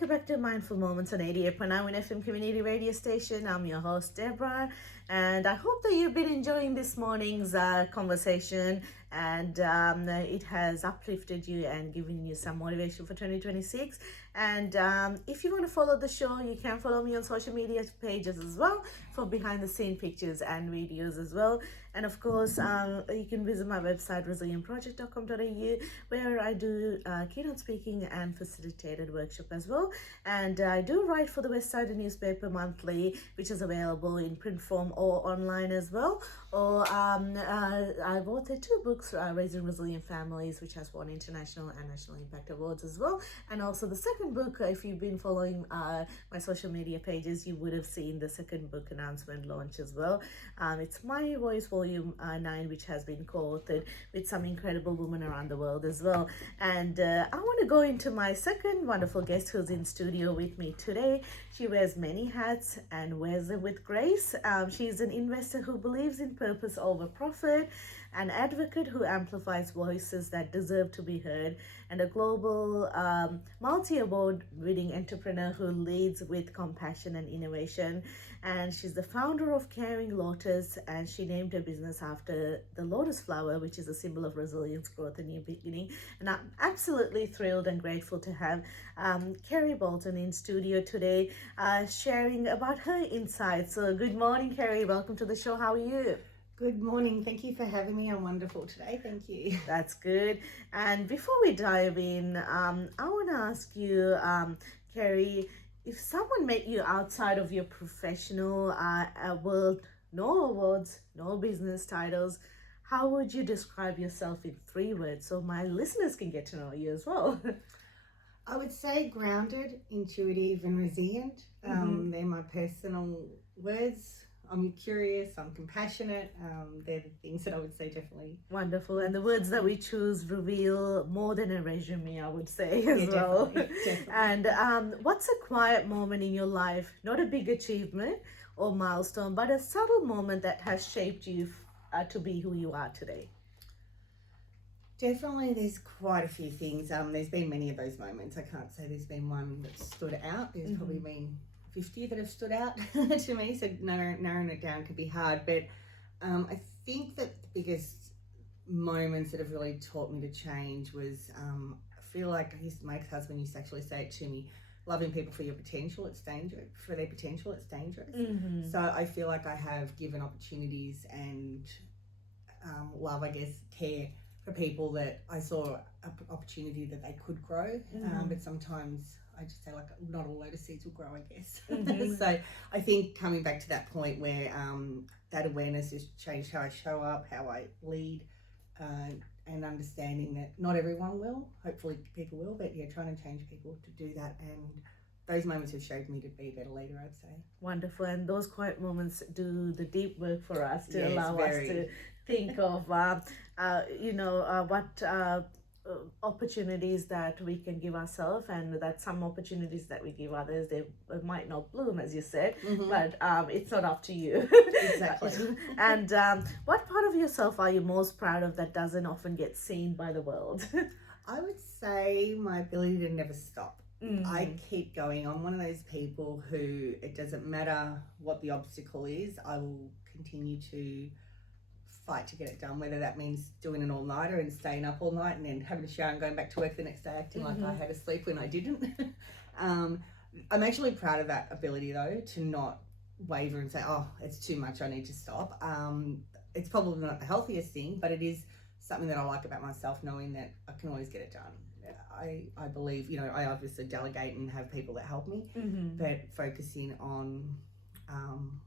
welcome back to Mindful Moments on 88.9 FM Community Radio Station. I'm your host, Deborah, and I hope that you've been enjoying this morning's conversation and it has uplifted you and given you some motivation for 2026. And if you want to follow the show, you can follow me on social media pages as well for behind the scene pictures and videos as well. And of course, you can visit my website, resilientproject.com.au, where I do keynote speaking and facilitated workshop as well. And I do write for the West Side newspaper monthly, which is available in print form or online as well. Or I've authored 2 books, Raising Resilient Families, which has won international and national impact awards as well. And also the second book, if you've been following my social media pages, you would have seen the second book announcement launch as well. It's My Voice Volume 9, which has been co-authored with some incredible women around the world as well. And I want to go into my second wonderful guest who's in studio with me today. She wears many hats and wears them with grace. She's an investor who believes in purpose over profit, an advocate who amplifies voices that deserve to be heard, and a global multi-award winning entrepreneur who leads with compassion and innovation. And she's the founder of Lotus, and she named her business after the lotus flower, which is a symbol of resilience, growth, and new beginning. And I'm absolutely thrilled and grateful to have Kerry Bolton in studio today, sharing about her insights. So good morning, Kerry. Welcome to the show. How are you? Good morning. Thank you for having me. I'm wonderful today. Thank you. That's good. And before we dive in, I want to ask you, Kerry, if someone met you outside of your professional world, no awards, no business titles, how would you describe yourself in 3 words so my listeners can get to know you as well? I would say grounded, intuitive, and resilient. They're my personal words. I'm curious, I'm compassionate. They're the things that I would say definitely. Wonderful. And the words that we choose reveal more than a resume, I would say, as well. Definitely. And what's a quiet moment in your life, not a big achievement or milestone, but a subtle moment that has shaped you to be who you are today? Definitely, there's quite a few things. There's been many of those moments. I can't say there's been one that stood out. There's probably been 50 that have stood out to me, so narrowing it down could be hard, but I think that the biggest moments that have really taught me to change was I feel like my ex-husband used to actually say it to me, loving people for your potential, it's dangerous. For their potential, it's dangerous. So I feel like I have given opportunities and love, I guess, care for people that I saw an opportunity that they could grow, but sometimes I just say, like, not all lotus seeds will grow, I guess. So I think coming back to that point where that awareness has changed how I show up, how I lead, and understanding that not everyone will, hopefully people will, but yeah, trying to change people to do that. And those moments have shaped me to be a better leader, I'd say. Wonderful. And those quiet moments do the deep work for us to allow us to think of, what opportunities that we can give ourselves, and that some opportunities that we give others, they might not bloom, as you said, but it's not up to you. Exactly. And what part of yourself are you most proud of that doesn't often get seen by the world? I would say my ability to never stop. I keep going. I'm one of those people who, it doesn't matter what the obstacle is, I will continue to fight to get it done, whether that means doing an all-nighter and staying up all night and then having a shower and going back to work the next day acting like I had a sleep when I didn't. I'm actually proud of that ability, though, to not waver and say, oh, it's too much, I need to stop. It's probably not the healthiest thing, but it is something that I like about myself, knowing that I can always get it done. I believe, I obviously delegate and have people that help me, but focusing on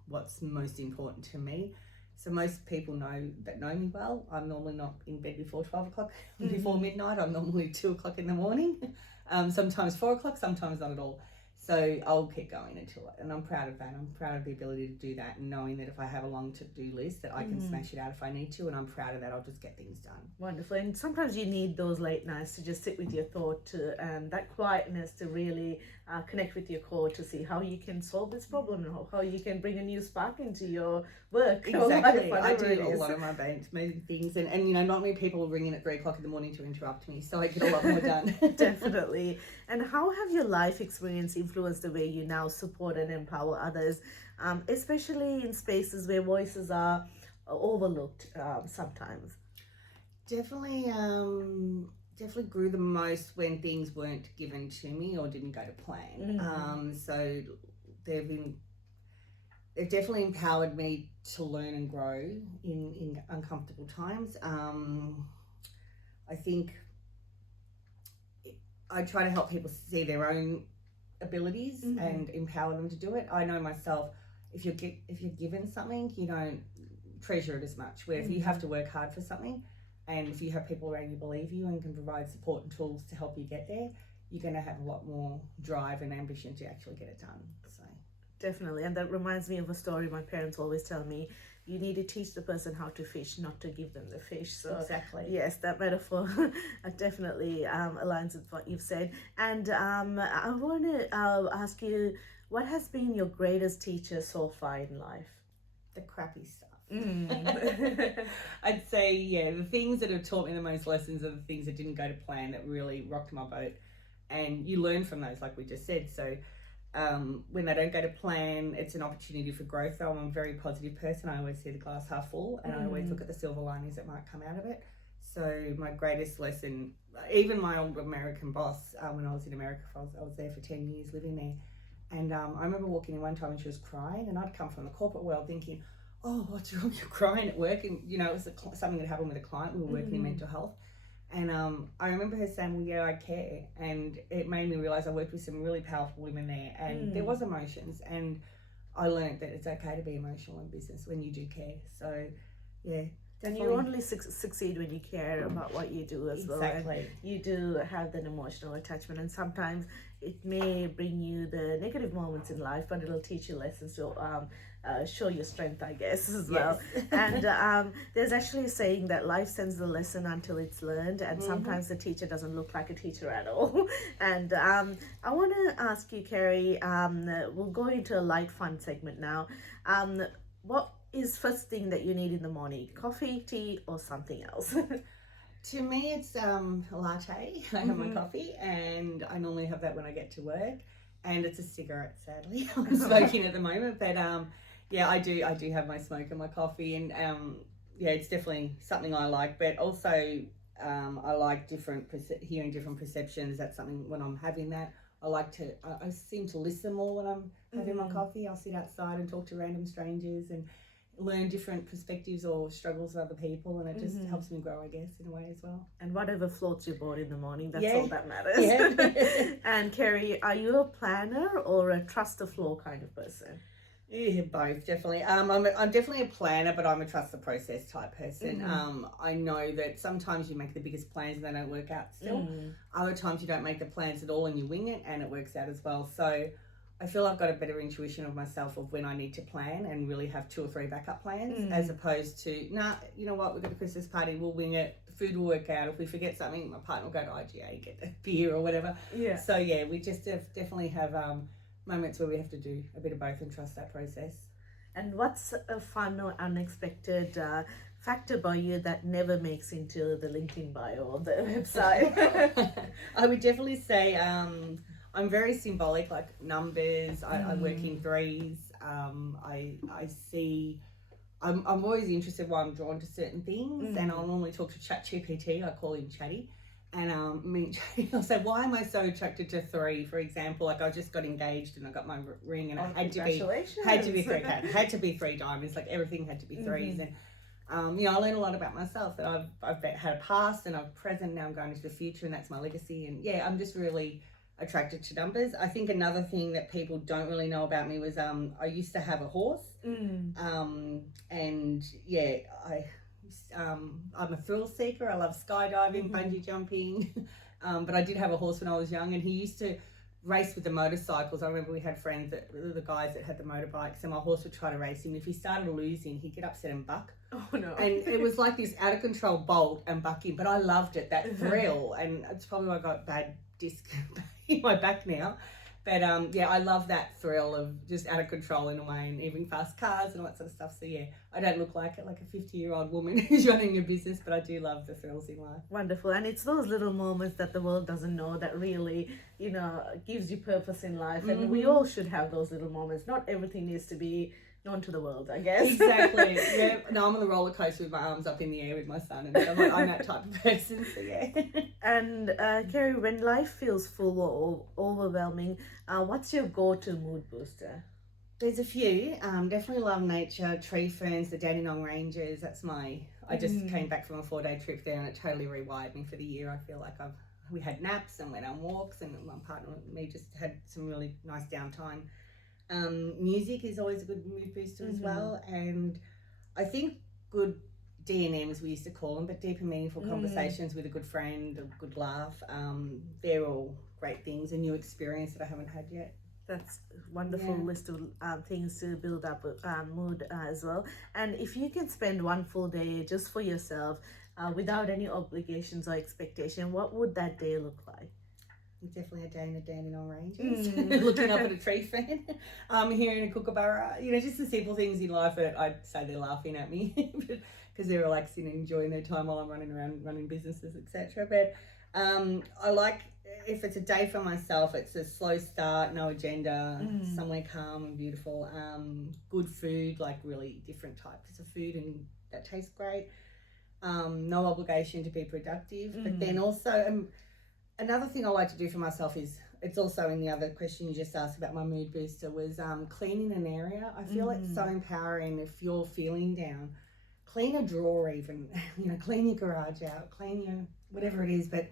what's most important to me. So most people that know me well, I'm normally not in bed before 12 o'clock, before midnight. I'm normally 2 o'clock in the morning, sometimes 4 o'clock, sometimes not at all. So I'll keep going and I'm proud of that. I'm proud of the ability to do that, and knowing that if I have a long to-do list that I can smash it out if I need to, and I'm proud of that. I'll just get things done. Wonderful. And sometimes you need those late nights to just sit with your thought, and that quietness to really connect with your core to see how you can solve this problem and how you can bring a new spark into your work. Exactly. I Whatever it do a is. lot of my main things, and you know, not many people ring in at 3 o'clock in the morning to interrupt me, so I get a lot more done. Definitely. And how have your life experience influenced the way you now support and empower others, especially in spaces where voices are overlooked sometimes? Definitely grew the most when things weren't given to me or didn't go to plan. So they've definitely empowered me to learn and grow in uncomfortable times. I think I try to help people see their own abilities and empower them to do it. I know myself, if you're given something, you don't treasure it as much. Where if you have to work hard for something, and if you have people around you believe you and can provide support and tools to help you get there, you're going to have a lot more drive and ambition to actually get it done. So definitely. And that reminds me of a story my parents always tell me. You need to teach the person how to fish, not to give them the fish. So exactly. Yes, that metaphor definitely aligns with what you've said. And I want to ask you, what has been your greatest teacher so far in life? The crappy stuff. I'd say, the things that have taught me the most lessons are the things that didn't go to plan, that really rocked my boat. And you learn from those, like we just said. So when they don't go to plan, it's an opportunity for growth. Though I'm a very positive person, I always see the glass half full, and I always look at the silver linings that might come out of it. So my greatest lesson, even my old American boss, when I was in America, I was there for 10 years living there. And I remember walking in one time and she was crying, and I'd come from the corporate world thinking, oh, what's wrong? You're crying at work. And, you know, it was something that happened with a client. We were working in mental health. And I remember her saying, well, yeah, I care. And it made me realise I worked with some really powerful women there. And there was emotions. And I learned that it's okay to be emotional in business when you do care. So, yeah. And you only succeed when you care about what you do as well. Exactly. And you do have that emotional attachment. And sometimes it may bring you the negative moments in life, but it'll teach you lessons to show your strength, I guess, as well. And there's actually a saying that life sends the lesson until it's learned, and sometimes the teacher doesn't look like a teacher at all. And I want to ask you, Kerry, we'll go into a light fun segment now. What is first thing that you need in the morning? Coffee, tea, or something else? To me, it's a latte. I have my coffee, and I normally have that when I get to work. And it's a cigarette, sadly. I'm smoking at the moment, but I do have my smoke and my coffee, and it's definitely something I like. But also, I like hearing different perceptions. That's something when I'm having that. I seem to listen more when I'm having my coffee. I'll sit outside and talk to random strangers and learn different perspectives or struggles of other people, and it just helps me grow, I guess, in a way as well. And whatever floats your boat in the morning, that's all that matters. Yeah. And Kerry, are you a planner or a trust the flow kind of person? Yeah, both, definitely. I'm definitely a planner, but I'm a trust the process type person. I know that sometimes you make the biggest plans and they don't work out still. Other times you don't make the plans at all and you wing it and it works out as well. So I feel I've got a better intuition of myself of when I need to plan and really have 2 or 3 backup plans, as opposed to, you know what, we've got a Christmas party, we'll wing it, the food will work out. If we forget something, my partner will go to IGA, get a beer or whatever. Yeah. So yeah, we just definitely have moments where we have to do a bit of both and trust that process. And what's a fun or unexpected fact about you that never makes into the LinkedIn bio or the website? I would definitely say I'm very symbolic, like numbers. I work in threes. I see. I'm always interested why I'm drawn to certain things, and I'll normally talk to ChatGPT. I call him Chatty, and me and Chatty, I'll say, why am I so attracted to 3? For example, like I just got engaged and I got my ring, and it had to be 3. It had to be 3 diamonds. Like everything had to be 3s, and I learned a lot about myself, that I've had a past and a present. Now I'm going into the future, and that's my legacy. And yeah, I'm just really attracted to numbers. I think another thing that people don't really know about me was I used to have a horse, and yeah, I'm a thrill seeker. I love skydiving, bungee jumping, but I did have a horse when I was young, and he used to race with the motorcycles. I remember we had friends, the guys that had the motorbikes, and my horse would try to race him. If he started losing, he'd get upset and buck. Oh no. And it was like this out of control bolt and bucking, but I loved it, that thrill, and it's probably why I got bad disc in my back now. But yeah, I love that thrill of just out of control in a way, and even fast cars and all that sort of stuff. So yeah, I don't look like it, like a 50-year-old woman who's running a business, but I do love the thrills in life. Wonderful. And it's those little moments that the world doesn't know that really, gives you purpose in life. And we all should have those little moments. Not everything needs to be known to the world, I guess. Exactly. Yeah. No, I'm on the roller coaster with my arms up in the air with my son, and so I'm that type of person. So yeah. And Kerry, when life feels full or overwhelming, what's your go-to mood booster? There's a few. Definitely love nature, tree ferns, the Dandenong Ranges. That's I just came back from a 4-day trip there, and it totally rewired me for the year. I feel like we had naps and went on walks, and my partner and me just had some really nice downtime. Music is always a good mood booster as well, and I think good D&Ms, we used to call them, but deep and meaningful conversations with a good friend, a good laugh, they're all great things, a new experience that I haven't had yet. That's a wonderful list of things to build up mood as well. And if you can spend one full day just for yourself, without any obligations or expectation, what would that day look like? Definitely a day in the Dandenong Ranges, looking up at a tree fan, hearing a kookaburra, just the simple things in life that I'd say they're laughing at me because they're relaxing and enjoying their time while I'm running around running businesses, etc. But I like, if it's a day for myself, it's a slow start, no agenda, somewhere calm and beautiful, good food, like really different types of food and that tastes great, no obligation to be productive, but then also another thing I like to do for myself is, it's also in the other question you just asked about my mood booster, was cleaning an area. I feel it's so empowering if you're feeling down. Clean a drawer even, clean your garage out, clean your whatever it is, but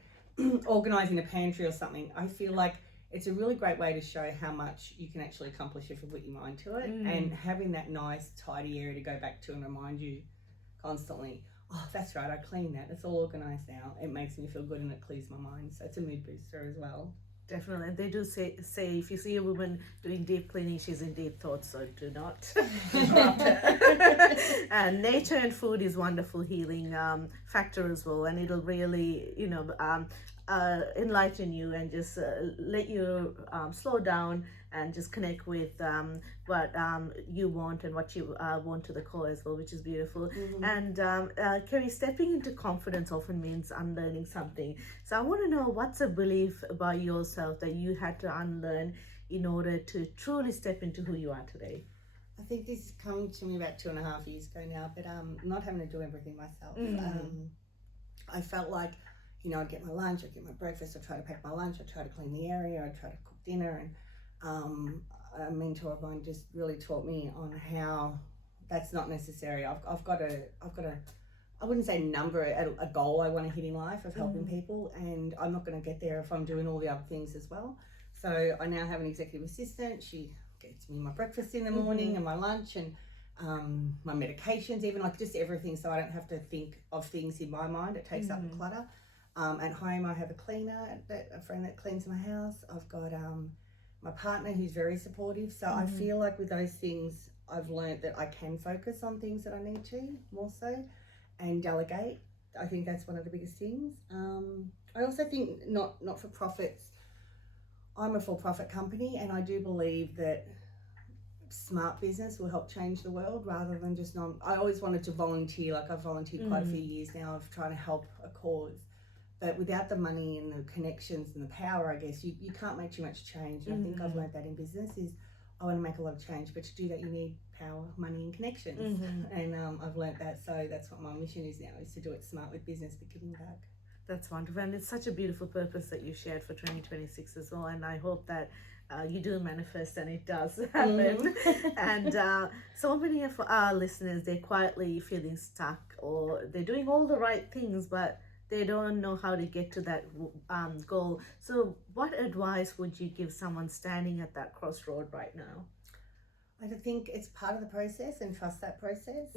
organising a pantry or something. I feel like it's a really great way to show how much you can actually accomplish if you put your mind to it, and having that nice tidy area to go back to and remind you constantly, oh, that's right, I cleaned that. It's all organised now. It makes me feel good and it clears my mind. So it's a mood booster as well. Definitely. And they do say if you see a woman doing deep cleaning, she's in deep thought, so do not interrupt her. And nature and food is wonderful healing factor as well. And it'll really, enlighten you and just let you slow down and just connect with what you want and what you want to the core as well, which is beautiful. And Kerry, stepping into confidence often means unlearning something. So I want to know, what's a belief about yourself that you had to unlearn in order to truly step into who you are today? I think this has come to me about 2.5 years ago now, but not having to do everything myself. I felt like, I'd get my lunch, I'd get my breakfast, I'd try to pack my lunch, I'd try to clean the area, I'd try to cook dinner, and a mentor of mine just really taught me on how that's not necessary. I've got a I wouldn't say number, a goal I want to hit in life of helping people, and I'm not going to get there if I'm doing all the other things as well. So I now have an executive assistant. She gets me my breakfast in the morning and my lunch and my medications, even, like just everything, so I don't have to think of things in my mind. It takes up the clutter. At home I have a cleaner, a friend that cleans my house. I've got my partner who's very supportive. So I feel like with those things I've learned that I can focus on things that I need to more so and delegate. I think that's one of the biggest things. I also think not for profits. I'm a for-profit company, and I do believe that smart business will help change the world rather than just I always wanted to volunteer. Like I've volunteered quite a few years now of trying to help a cause, but without the money and the connections and the power, I guess you can't make too much change. And I think I've learned that in business is I want to make a lot of change, but to do that you need power, money and connections. And I've learned that, so that's what my mission is now, is to do it smart with business but giving back. That's wonderful, and it's such a beautiful purpose that you shared for 2026 as well, and I hope that you do manifest and it does happen. And so many of our listeners, they're quietly feeling stuck, or they're doing all the right things but they don't know how to get to that goal. So what advice would you give someone standing at that crossroad right now? I think it's part of the process, and trust that process.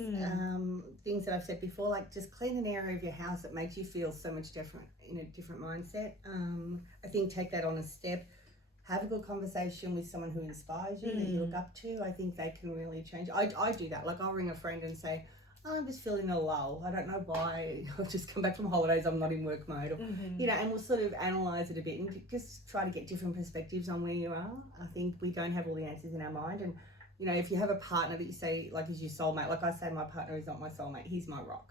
Things that I've said before, like just clean an area of your house that makes you feel so much different, in a different mindset. I think take that on a step. Have a good conversation with someone who inspires you, that you look up to. I think they can really change. I do that. Like I'll ring a friend and say, I'm just feeling a lull. I don't know why. I've just come back from holidays. I'm not in work mode. Or, and we'll sort of analyse it a bit and just try to get different perspectives on where you are. I think we don't have all the answers in our mind. And, if you have a partner that you say, like, is your soulmate, like I say, my partner is not my soulmate. He's my rock.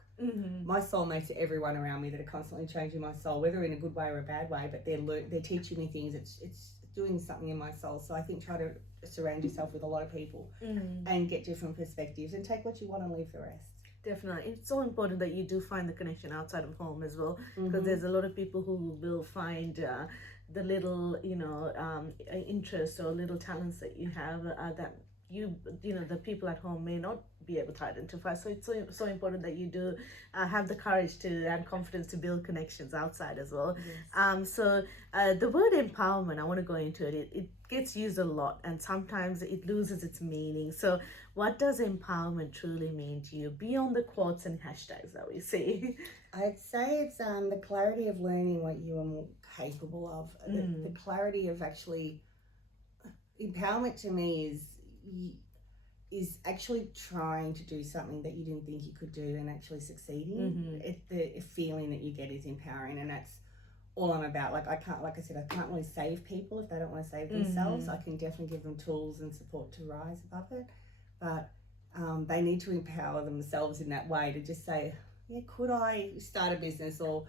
My soulmates are everyone around me that are constantly changing my soul, whether in a good way or a bad way, but they're teaching me things. It's doing something in my soul. So I think try to surround yourself with a lot of people and get different perspectives and take what you want and leave the rest. Definitely. It's so important that you do find the connection outside of home as well, because there's a lot of people who will find the little, interests or little talents that you have that the people at home may not be able to identify. So it's so important that you do have the courage and confidence to build connections outside as well. Yes. So the word empowerment, I want to go into it. It gets used a lot, and sometimes it loses its meaning. So what does empowerment truly mean to you, beyond the quotes and hashtags that we see? I'd say it's the clarity of learning what you are more capable of. The clarity of actually, empowerment to me is actually trying to do something that you didn't think you could do and actually succeeding. The feeling that you get is empowering, and that's all I'm about. Like I can't really save people if they don't want to save themselves. I can definitely give them tools and support to rise above it, but they need to empower themselves in that way to just say, yeah, could I start a business or,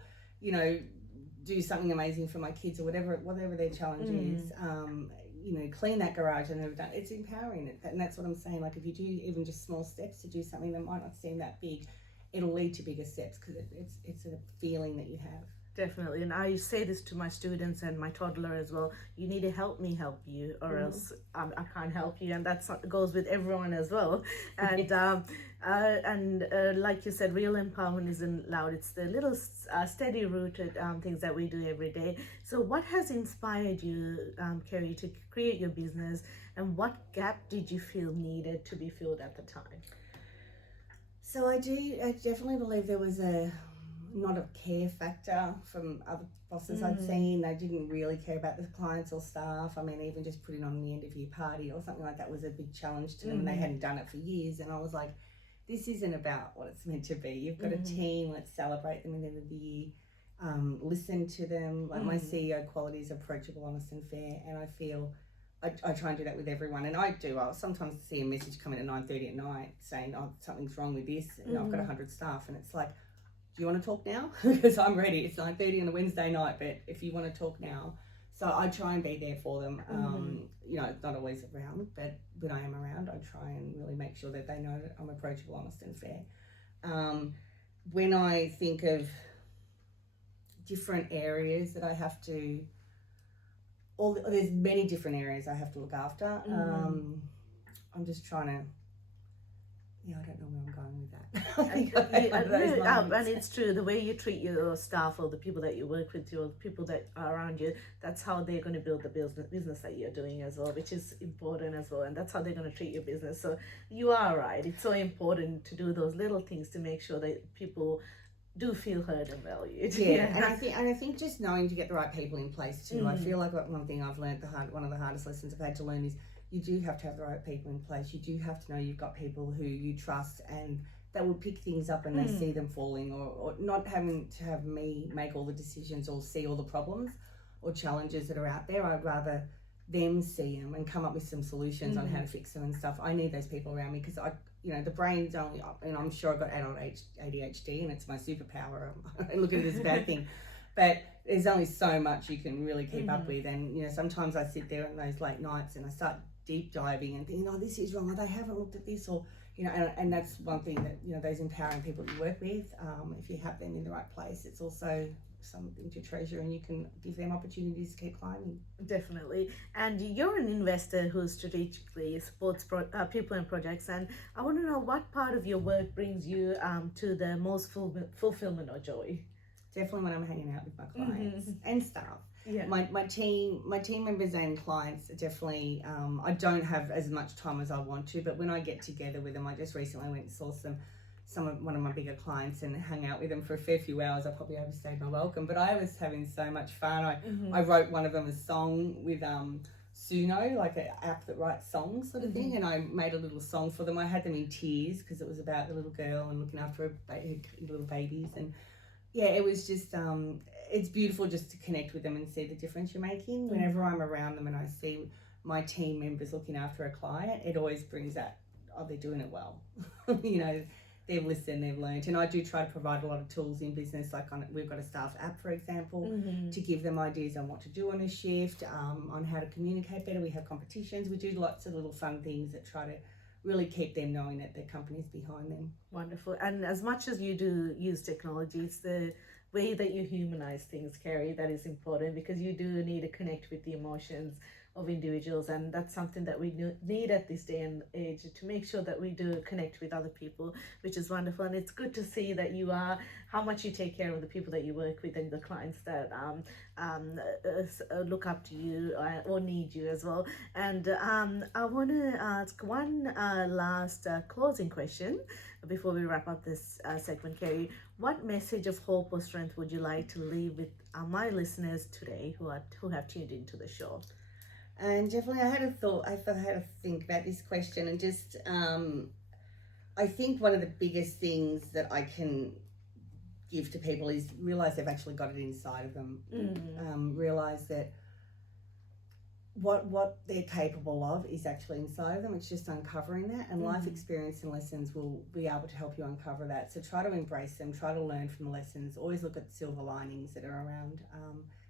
do something amazing for my kids or whatever their challenge is. Clean that garage and they've done. It's empowering, and that's what I'm saying. Like if you do even just small steps to do something that might not seem that big, it'll lead to bigger steps because it's a feeling that you have. Definitely, and I say this to my students and my toddler as well. You need to help me help you, or else I can't help you, and that goes with everyone as well. And like you said, real empowerment isn't loud. It's the little steady rooted things that we do every day. So, what has inspired you, Kerry, to create your business, and what gap did you feel needed to be filled at the time? So I definitely believe there was not a care factor from other bosses I'd seen. They didn't really care about the clients or staff. I mean, even just putting on the end of year party or something like that was a big challenge to them, and they hadn't done it for years. And I was like, this isn't about what it's meant to be. You've got a team, let's celebrate them at the end of the year. Listen to them. Like my CEO quality is approachable, honest and fair, and I feel I try and do that with everyone, and I do. I'll sometimes see a message come in at 9:30 at night saying, oh, something's wrong with this. I've got 100 staff, and it's like, do you want to talk now? Because I'm ready. It's 9:30 on a Wednesday night, but if you want to talk now. So I try and be there for them. Not always around, but when I am around, I try and really make sure that they know that I'm approachable, honest and fair. When I think of different areas that I have to, there's many different areas I have to look after. I'm just trying to, I don't know where I'm going with that. And it's true, the way you treat your staff or the people that you work with, or the people that are around you, that's how they're going to build the business that you're doing as well, which is important as well, and that's how they're going to treat your business. So you are right, it's so important to do those little things to make sure that people do feel heard and valued. And I think just knowing to get the right people in place too. I feel like one thing I've learned, one of the hardest lessons I've had to learn is you do have to have the right people in place. You do have to know you've got people who you trust and that will pick things up when they see them falling, or not having to have me make all the decisions or see all the problems or challenges that are out there. I'd rather them see them and come up with some solutions on how to fix them and stuff. I need those people around me because the brain's only, and I'm sure I've got adult ADHD and it's my superpower. I look at it as a bad thing, but there's only so much you can really keep up with. And, sometimes I sit there in those late nights and I start deep diving and thinking, this is wrong, or they haven't looked at this, or, and that's one thing that, those empowering people you work with, if you have them in the right place, it's also something to treasure, and you can give them opportunities to keep climbing. Definitely. And you're an investor who strategically supports people and projects, and I want to know what part of your work brings you to the most fulfillment or joy? Definitely when I'm hanging out with my clients and staff. My team members and clients are definitely, I don't have as much time as I want to, but when I get together with them, I just recently went and saw one of my bigger clients and hung out with them for a fair few hours. I probably overstayed my welcome, but I was having so much fun. I wrote one of them a song with Suno, like an app that writes songs sort of thing, and I made a little song for them. I had them in tears because it was about the little girl and looking after her little babies, and yeah, it was just it's beautiful just to connect with them and see the difference you're making. Whenever I'm around them and I see my team members looking after a client, it always brings that, oh, they're doing it well. You know, they've listened, they've learned. And I do try to provide a lot of tools in business, like we've got a staff app, for example, to give them ideas on what to do on a shift, on how to communicate better. We have competitions. We do lots of little fun things that try to really keep them knowing that their company's behind them. Wonderful. And as much as you do use technology, it's the way that you humanize things, Kerry, that is important, because you do need to connect with the emotions of individuals, and that's something that we need at this day and age, to make sure that we do connect with other people, which is wonderful. And it's good to see that you are, how much you take care of the people that you work with and the clients that look up to you or need you as well. And I want to ask one last closing question before we wrap up this segment, Kerry. What message of hope or strength would you like to leave with my listeners today who have tuned into the show? And definitely, I had to think about this question, and just I think one of the biggest things that I can give to people is realize they've actually got it inside of them. Realize that what they're capable of is actually inside of them. It's just uncovering that, and life experience and lessons will be able to help you uncover that. So try to embrace them, try to learn from the lessons, always look at the silver linings that are around,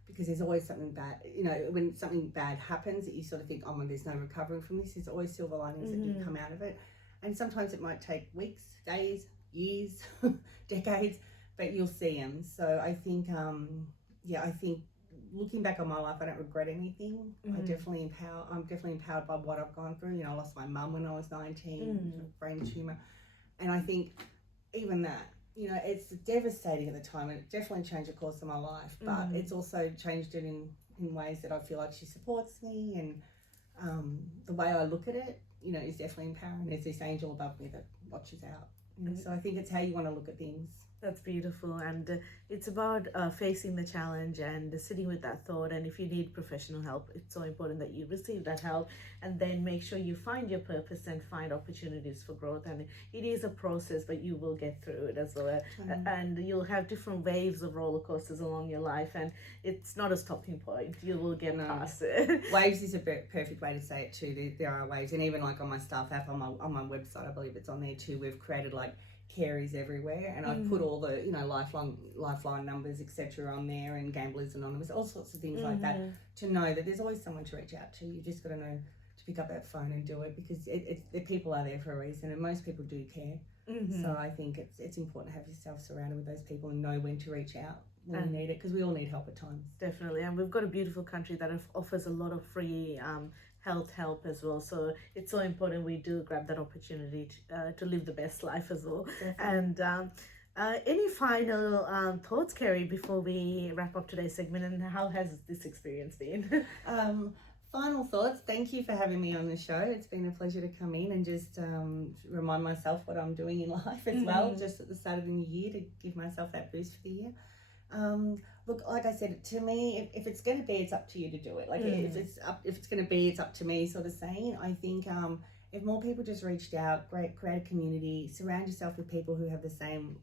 because there's always something bad, you know, when something bad happens that you sort of think, oh my, there's no recovering from this, there's always silver linings that do come out of it. And sometimes it might take weeks, days, years, decades, but you'll see them. So I think, I think looking back on my life, I don't regret anything. I'm definitely empowered by what I've gone through. You know, I lost my mum when I was 19, brain tumour. And I think even that, you know, it's devastating at the time, and it definitely changed the course of my life, but it's also changed it in ways that I feel like she supports me, and the way I look at it, you know, is definitely empowering. There's this angel above me that watches out. And so I think it's how you want to look at things. That's beautiful, and it's about facing the challenge and sitting with that thought. And if you need professional help, it's so important that you receive that help, and then make sure you find your purpose and find opportunities for growth. And it is a process, but you will get through it as well. And you'll have different waves of roller coasters along your life, and it's not a stopping point. You will get past it. Waves is a perfect way to say it too. There are waves, and even like on my staff app, on my website, I believe it's on there too. We've created like Kerry's everywhere, and I've put all the, you know, lifeline numbers, etc., on there, and Gamblers Anonymous, all sorts of things like that, to know that there's always someone to reach out to. You just got to know to pick up that phone and do it, because the people are there for a reason, and most people do care. So I think it's important to have yourself surrounded with those people and know when to reach out when you need it, because we all need help at times. Definitely, and we've got a beautiful country that offers a lot of free health help as well, so it's so important we do grab that opportunity to live the best life as well. Definitely. And any final thoughts, Kerry, before we wrap up today's segment, and how has this experience been? Final thoughts, thank you for having me on the show. It's been a pleasure to come in and just remind myself what I'm doing in life as well, just at the start of the new year, to give myself that boost for the year. Look, like I said, to me, if it's going to be, it's up to you to do it. Like if it's going to be, it's up to me, sort of saying. I think if more people just reached out, create a community, surround yourself with people who have the same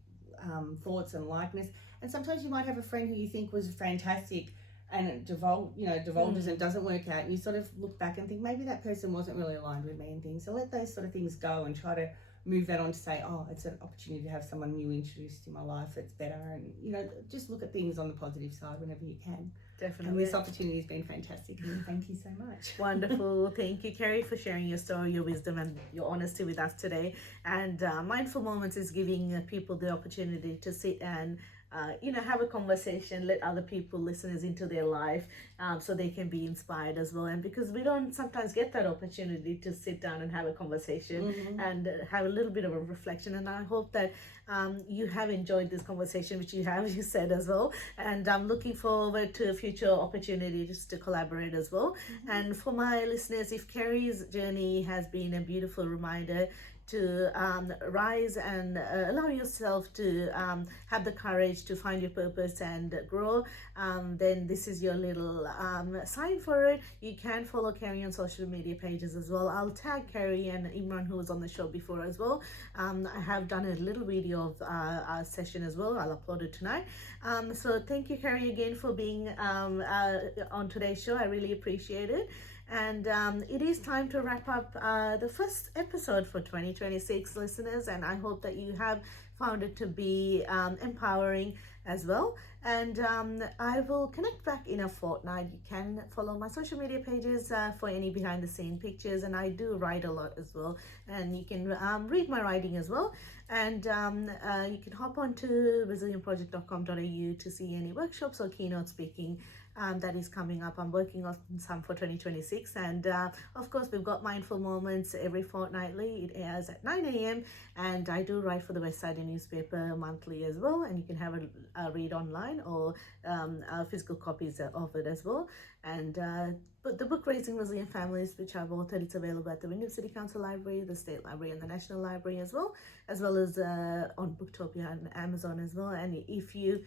thoughts and likeness. And sometimes you might have a friend who you think was fantastic, and it divulges and doesn't work out, and you sort of look back and think, maybe that person wasn't really aligned with me and things. So let those sort of things go, and try to move that on to say, oh, it's an opportunity to have someone new introduced in my life that's better. And, you know, just look at things on the positive side whenever you can. Definitely. And this opportunity has been fantastic, and thank you so much. Wonderful. Thank you, Kerry, for sharing your story, your wisdom, and your honesty with us today. And Mindful Moments is giving people the opportunity to sit and have a conversation, let other people, listeners, into their life, so they can be inspired as well. And because we don't sometimes get that opportunity to sit down and have a conversation and have a little bit of a reflection. And I hope that you have enjoyed this conversation, which you said as well. And I'm looking forward to future opportunities to collaborate as well. And for my listeners, if Kerry's journey has been a beautiful reminder to rise and allow yourself to have the courage to find your purpose and grow, then this is your little sign for it. You can follow Kerry on social media pages as well. I'll tag Kerry and Imran, who was on the show before as well. I have done a little video of our session as well. I'll upload it tonight. So thank you, Kerry, again for being on today's show. I really appreciate it. And it is time to wrap up the first episode for 2026, listeners. And I hope that you have found it to be empowering as well. And I will connect back in a fortnight. You can follow my social media pages for any behind the scene pictures. And I do write a lot as well. And you can read my writing as well. And you can hop on to resilientproject.com.au to see any workshops or keynote speaking that is coming up. I'm working on some for 2026, and of course we've got mindful moments every fortnightly. It airs at 9 a.m. and I do write for the West Side newspaper monthly as well, and you can have a read online or physical copies of it as well. And but the book Raising Resilient Families, which I've authored, it's available at the Wyndham City Council Library, the State Library and the National Library as well as on Booktopia and Amazon as well. And if you